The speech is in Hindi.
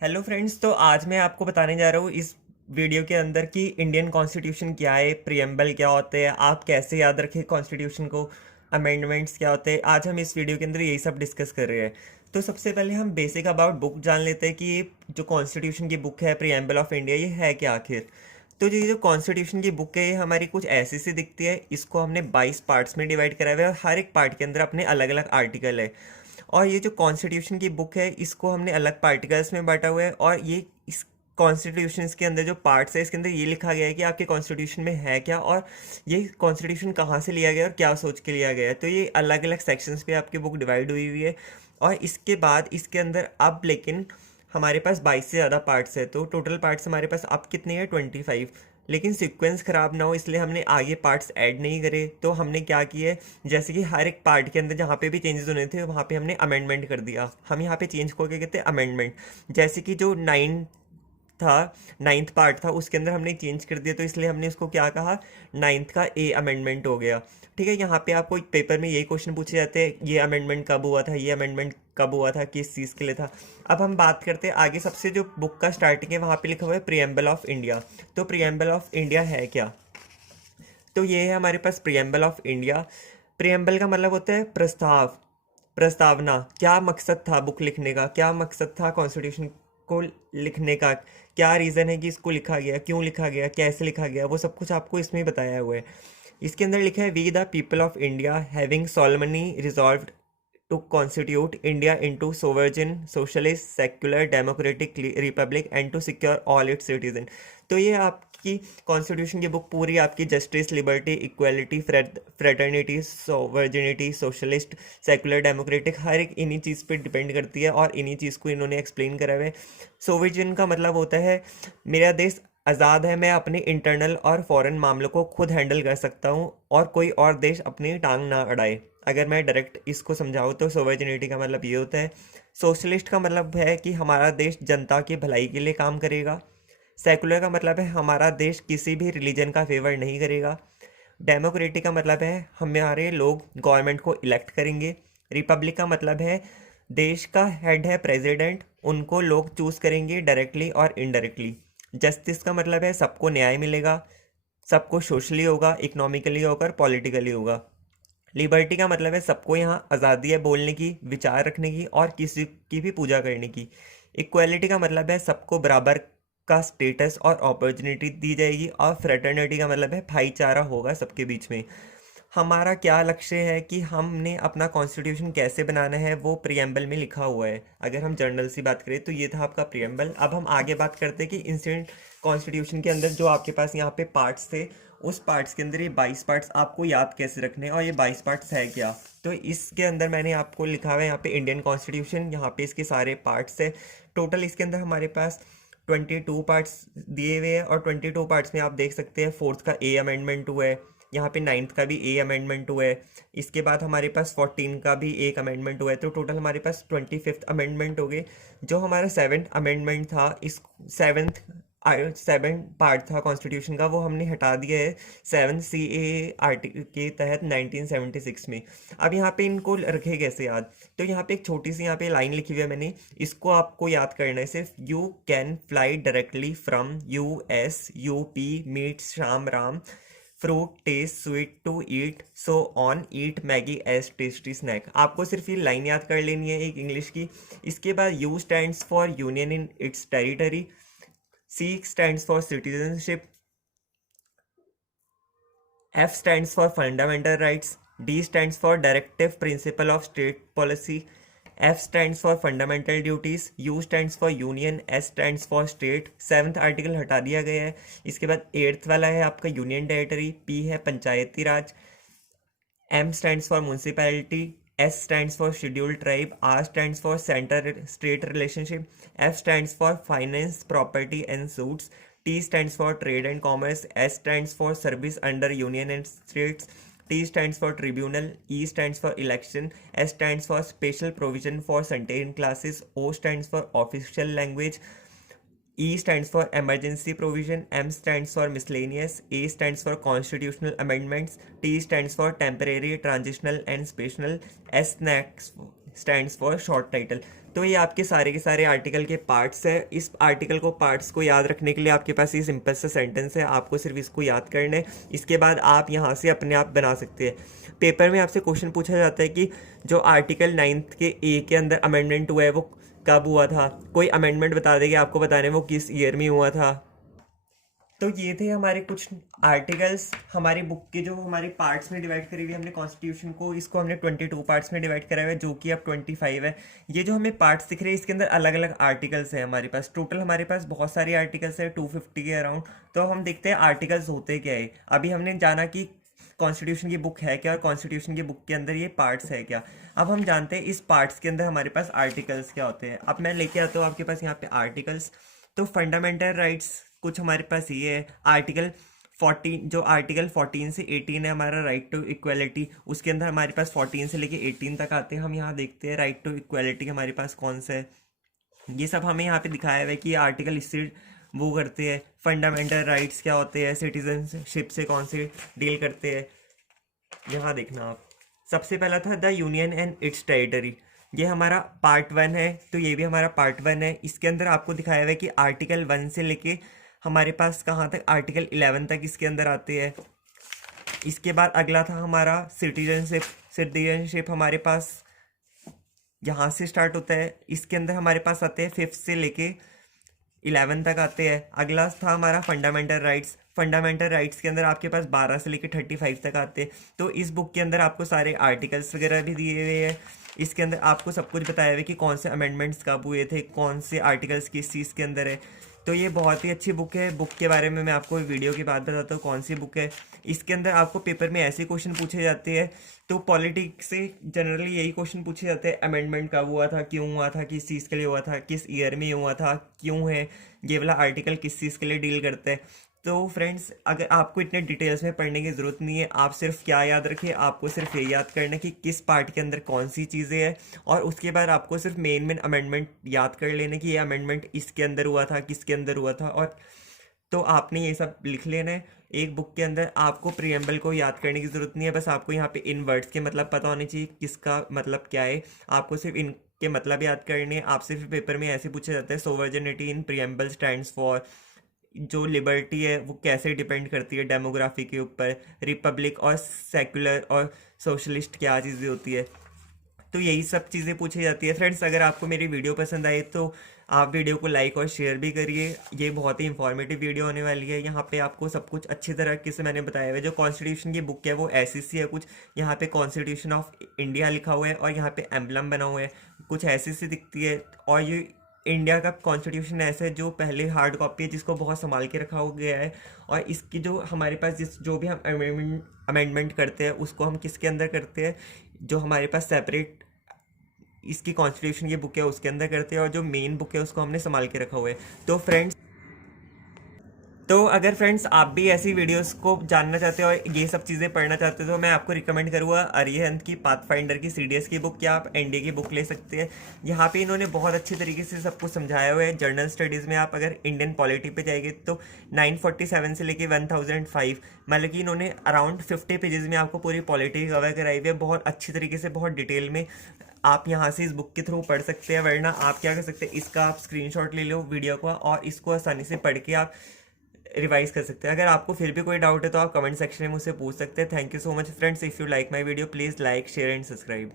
Hello friends. तो आज मैं आपको बताने जा रहा हूँ इस वीडियो के अंदर कि इंडियन कॉन्स्टिट्यूशन क्या है, प्रियम्बल क्या होते हैं, आप कैसे याद रखें कॉन्स्टिट्यूशन को, अमेंडमेंट्स क्या होते हैं। आज हम इस वीडियो के अंदर यही सब डिस्कस कर रहे हैं। तो सबसे पहले हम बेसिक अबाउट बुक जान लेते हैं कि ये जो कॉन्स्टिट्यूशन की बुक है, प्रियम्बल ऑफ इंडिया, ये है क्या आखिर। तो ये जो कॉन्स्टिट्यूशन की बुक है ये हमारी कुछ ऐसी सी दिखती है। इसको हमने 22 पार्ट्स में डिवाइड करा हुआ है और हर एक पार्ट के अंदर अपने अलग अलग आर्टिकल है। और ये जो कॉन्स्टिट्यूशन की बुक है इसको हमने अलग पार्टिकल्स में बांटा हुआ है। और ये इस कॉन्स्टिट्यूशन के अंदर जो पार्ट्स है इसके अंदर ये लिखा गया है कि आपके कॉन्स्टिट्यूशन में है क्या, और ये कॉन्स्टिट्यूशन कहाँ से लिया गया और क्या सोच के लिया गया है। तो ये अलग अलग सेक्शंस पे आपकी बुक डिवाइड हुई हुई है। और इसके बाद इसके अंदर अब लेकिन हमारे पास 22 से ज़्यादा पार्ट्स है, तो टोटल पार्ट्स हमारे पास अब कितने हैं, 25। लेकिन सीक्वेंस ख़राब ना हो इसलिए हमने आगे पार्ट्स ऐड नहीं करे। तो हमने क्या किया है, जैसे कि हर एक पार्ट के अंदर जहाँ पे भी चेंजेस होने थे वहाँ पे हमने अमेंडमेंट कर दिया। हम यहाँ पे चेंज को क्या कहते हैं, अमेंडमेंट। जैसे कि जो था, नाइन्थ पार्ट था, उसके अंदर हमने चेंज कर दिया तो इसलिए हमने उसको क्या कहा, नाइन्थ का ए अमेंडमेंट हो गया। ठीक है, यहाँ पे आपको एक पेपर में यही क्वेश्चन पूछे जाते हैं, ये अमेंडमेंट कब हुआ था, ये अमेंडमेंट कब हुआ था, किस चीज़ के लिए था। अब हम बात करते हैं आगे। सबसे जो बुक का स्टार्टिंग है वहाँ पे लिखा हुआ है प्रियम्बल ऑफ इंडिया। तो प्रियम्बल ऑफ इंडिया है क्या, तो ये है हमारे पास प्रियम्बल ऑफ इंडिया। प्रियम्बल का मतलब होता है प्रस्ताव, प्रस्तावना। क्या मकसद था बुक लिखने का, क्या मकसद था कॉन्स्टिट्यूशन को लिखने का, क्या रीज़न है कि इसको लिखा गया, क्यों लिखा गया, कैसे लिखा गया, वो सब कुछ आपको इसमें बताया हुआ है। इसके अंदर लिखा है, we the people of India having solemnly resolved to constitute India into sovereign, socialist, secular, democratic republic and to secure all its citizen। तो ये आपकी कॉन्स्टिट्यूशन की बुक पूरी आपकी justice, liberty, equality, fraternity, sovereignty, socialist, secular, democratic, हर एक इन्हीं चीज़ पे डिपेंड करती है और इन्हीं चीज़ को इन्होंने एक्सप्लेन करा हुआ है। सोवर्जिन का मतलब होता है मेरा देश आज़ाद है, मैं अपने इंटरनल और फॉरेन मामलों को खुद हैंडल कर सकता हूँ और कोई और देश अपनी टांग ना अड़ाए। अगर मैं डायरेक्ट इसको समझाऊँ तो सोवर्जिनिटी का मतलब ये होता है। सोशलिस्ट का मतलब है कि हमारा देश जनता की भलाई के लिए काम करेगा। सेकुलर का मतलब है हमारा देश किसी भी रिलीजन का फेवर नहीं करेगा। डेमोक्रेटिक का मतलब है हमारे लोग गवर्नमेंट को इलेक्ट करेंगे। रिपब्लिक का मतलब है देश का हेड है प्रेसिडेंट, उनको लोग चूज करेंगे डायरेक्टली और इनडायरेक्टली। जस्टिस का मतलब है सबको न्याय मिलेगा, सबको सोशली होगा, इकोनॉमिकली होगा और पॉलिटिकली होगा। लिबर्टी का मतलब है सबको यहाँ आज़ादी है बोलने की, विचार रखने की और किसी की भी पूजा करने की। इक्वालिटी का मतलब है सबको बराबर का स्टेटस और अपॉर्चुनिटी दी जाएगी। और फ्रेटर्निटी का मतलब है भाईचारा होगा सबके बीच में। हमारा क्या लक्ष्य है कि हमने अपना कॉन्स्टिट्यूशन कैसे बनाना है वो प्रियम्बल में लिखा हुआ है। अगर हम जर्नल से बात करें तो ये था आपका प्रियम्बल। अब हम आगे बात करते हैं कि इंस्टेंट कॉन्स्टिट्यूशन के अंदर जो आपके पास यहाँ पे पार्ट्स थे, उस पार्ट्स के अंदर ये 22 पार्ट्स आपको याद कैसे रखने हैं और ये 22 पार्ट्स है क्या। तो इसके अंदर मैंने आपको लिखा हुआ है यहाँ पे इंडियन कॉन्स्टिट्यूशन, यहाँ पे इसके सारे पार्ट्स है। टोटल इसके अंदर हमारे पास 22 पार्ट्स दिए हुए हैं और 22 पार्ट्स में आप देख सकते हैं फोर्थ का ए अमेंडमेंट हुआ है, यहाँ पे नाइन्थ का भी ए अमेंडमेंट हुआ है। इसके बाद हमारे पास 14 का भी एक अमेंडमेंट हुआ है। तो टोटल हमारे पास 25th अमेंडमेंट हो गए। जो हमारा 7th अमेंडमेंट था, इस 7 पार्ट था कॉन्स्टिट्यूशन का, वो हमने हटा दिया है 7 CAA आर्टिकल के तहत 1976 में। अब यहाँ पे इनको रखे कैसे याद, तो यहाँ पे एक छोटी सी यहाँ पे लाइन लिखी हुई है मैंने, इसको आपको याद करना है सिर्फ। You can fly directly from US UP meet Sham Ram, fruit taste sweet to eat so on, eat Maggi as tasty snack. आपको सिर्फ ये लाइन याद कर लेनी है एक इंग्लिश की। इसके बाद you stands for union in its territory, C stands for citizenship, F stands for fundamental rights, D stands for directive principle of state policy, F stands for fundamental duties, U stands for union, S stands for state। 7th article हटा दिया गया है। इसके बाद 8th वाला है आपका यूनियन टेरिटरी, P है पंचायती राज, M stands for municipality, S stands for scheduled tribe, R stands for center state relationship, F stands for finance, property and suits, T stands for trade and commerce, S stands for service under union and states, T stands for tribunal, E stands for election, S stands for special provision for certain classes, O stands for official language, E stands for emergency provision, M stands for miscellaneous, A stands for constitutional amendments, T stands for temporary, transitional and special, stands for short title. तो ये आपके सारे के सारे आर्टिकल के पार्ट्स है। इस आर्टिकल को पार्ट्स को याद रखने के लिए आपके पास ये सिंपल सा सेंटेंस है, आपको सिर्फ इसको याद करना है। इसके बाद आप यहाँ से अपने आप बना सकते हैं। पेपर में आपसे क्वेश्चन पूछा जाता है कि जो आर्टिकल 9 के ए के अंदर अमेंडमेंट हुआ है वो कब हुआ था, कोई अमेंडमेंट बता देंगे आपको बताने वो किस ईयर में हुआ था। तो ये थे हमारे कुछ आर्टिकल्स हमारी बुक के, जो हमारे पार्ट्स में डिवाइड करी हुई हमने कॉन्स्टिट्यूशन को, इसको हमने 22 पार्ट्स में डिवाइड करा हुआ है, जो कि अब 25 है। ये जो हमें पार्ट्स दिख रहे हैं इसके अंदर अलग अलग आर्टिकल्स हैं हमारे पास, टोटल हमारे पास बहुत सारे आर्टिकल्स है 250 के अराउंड। तो हम देखते हैं आर्टिकल्स होते क्या है। अभी हमने जाना कि कॉन्स्टिट्यूशन की बुक है क्या और कॉन्स्टिट्यूशन की बुक के अंदर ये पार्ट्स है क्या। अब हम जानते हैं इस पार्ट्स के अंदर हमारे पास आर्टिकल्स क्या होते हैं। अब मैं लेके आता हूँ आपके पास यहाँ पे आर्टिकल्स। तो फंडामेंटल राइट्स कुछ हमारे पास ये है, आर्टिकल 14, जो आर्टिकल 14 से 18 है हमारा राइट टू इक्वलिटी, उसके अंदर हमारे पास 14 से लेके 18 तक आते हैं। हम यहाँ देखते हैं राइट टू इक्वलिटी हमारे पास कौन सा है, ये सब हमें यहाँ पे दिखाया हुआ है कि ये आर्टिकल इससे वो करते हैं। फंडामेंटल राइट्स क्या होते हैं, सिटीजनशिप से कौन से डील करते हैं, यहाँ देखना आप। सबसे पहला था the union and it's territory, ये हमारा पार्ट 1 है। तो ये भी हमारा पार्ट 1 है। इसके अंदर आपको दिखाया हुआ है कि आर्टिकल 1 से लेके हमारे पास कहाँ तक, आर्टिकल 11 तक इसके अंदर आते हैं। इसके बाद अगला था हमारा सिटीजनशिप। सिटीजनशिप हमारे पास यहाँ से स्टार्ट होता है, इसके अंदर हमारे पास आते हैं 5 से लेके 11 तक आते हैं। अगला था हमारा फंडामेंटल राइट्स। फंडामेंटल राइट्स के अंदर आपके पास 12 से लेकर 35 तक आते हैं। तो इस बुक के अंदर आपको सारे आर्टिकल्स वगैरह भी दिए हुए हैं। इसके अंदर आपको सब कुछ बताया हुआ है कि कौन से अमेंडमेंट्स कब हुए थे, कौन से आर्टिकल्स किस चीज़ के अंदर है। तो ये बहुत ही अच्छी बुक है। बुक के बारे में मैं आपको वीडियो के बाद बताता हूँ कौन सी बुक है। इसके अंदर आपको पेपर में ऐसे क्वेश्चन पूछे जाते हैं। तो पॉलिटिक्स से जनरली यही क्वेश्चन पूछे जाते हैं, अमेंडमेंट कब हुआ था, क्यों हुआ था, किस चीज़ के लिए हुआ था, किस ईयर में हुआ था, क्यों है, ये वाला आर्टिकल किस चीज़ के लिए डील करता है। तो फ्रेंड्स, अगर आपको इतने डिटेल्स में पढ़ने की ज़रूरत नहीं है, आप सिर्फ क्या याद रखिए, आपको सिर्फ ये याद करना कि किस पार्ट के अंदर कौन सी चीज़ें हैं, और उसके बाद आपको सिर्फ मेन मेन अमेंडमेंट याद कर लेना कि ये अमेंडमेंट इसके अंदर हुआ था, किसके अंदर हुआ था। और तो आपने ये सब लिख लेना है एक बुक के अंदर। आपको प्रियम्बल को याद करने की ज़रूरत नहीं है, बस आपको यहाँ पे इन वर्ड्स के मतलब पता होने चाहिए, किसका मतलब क्या है। आपको सिर्फ इनके मतलब याद करने हैं। आपसे फिर पेपर में ऐसे पूछा जाता है, sovereignty in preamble stands for, जो लिबर्टी है वो कैसे डिपेंड करती है डेमोग्राफी के ऊपर, रिपब्लिक और सेकुलर और सोशलिस्ट क्या चीज़ें होती है। तो यही सब चीज़ें पूछी जाती है। फ्रेंड्स, अगर आपको मेरी वीडियो पसंद आई तो आप वीडियो को लाइक और शेयर भी करिए। ये बहुत ही इंफॉर्मेटिव वीडियो होने वाली है। यहाँ पे आपको सब कुछ अच्छी तरीके से मैंने बताया हुआ है। जो कॉन्स्टिट्यूशन की बुक है वो ऐसी सी है कुछ, यहाँ पे कॉन्स्टिट्यूशन ऑफ इंडिया लिखा हुआ है और यहाँ पे एम्बलम बना हुआ है, कुछ ऐसी सी दिखती है। और ये इंडिया का कॉन्स्टिट्यूशन ऐसा है जो पहले हार्ड कॉपी है, जिसको बहुत संभाल के रखा हो गया है। और इसकी जो हमारे पास जो भी हम अमेंडमेंट करते हैं उसको हम किसके अंदर करते हैं, जो हमारे पास सेपरेट इसकी कॉन्स्टिट्यूशन की बुक है उसके अंदर करते हैं, और जो मेन बुक है उसको हमने संभाल के रखा हुआ है। तो अगर फ्रेंड्स आप भी ऐसी वीडियोस को जानना चाहते हो और ये सब चीज़ें पढ़ना चाहते हो तो मैं आपको रिकमेंड करूँगा अरिहंत की पाथफाइंडर की सीडीएस की बुक, या आप एनडीए की बुक ले सकते हैं। यहाँ पे इन्होंने बहुत अच्छे तरीके से सब कुछ समझाया हुआ है। जर्नल स्टडीज़ में आप अगर इंडियन पॉलिटी पे जाएंगे तो 947 से लेके 1005, मतलब कि इन्होंने अराउंड 50 पेजेस में आपको पूरी पॉलिटी कवर कराई हुई है, बहुत अच्छी तरीके से, बहुत डिटेल में। आप यहाँ से इस बुक के थ्रू पढ़ सकते हैं, वरना आप क्या कर सकते हैं, इसका आप स्क्रीनशॉट ले लो वीडियो का और इसको आसानी से पढ़ के आप रिवाइज कर सकते हैं। अगर आपको फिर भी कोई डाउट है तो आप कमेंट सेक्शन में मुझसे पूछ सकते हैं। Thank you so much friends. If you like my video please like share and subscribe.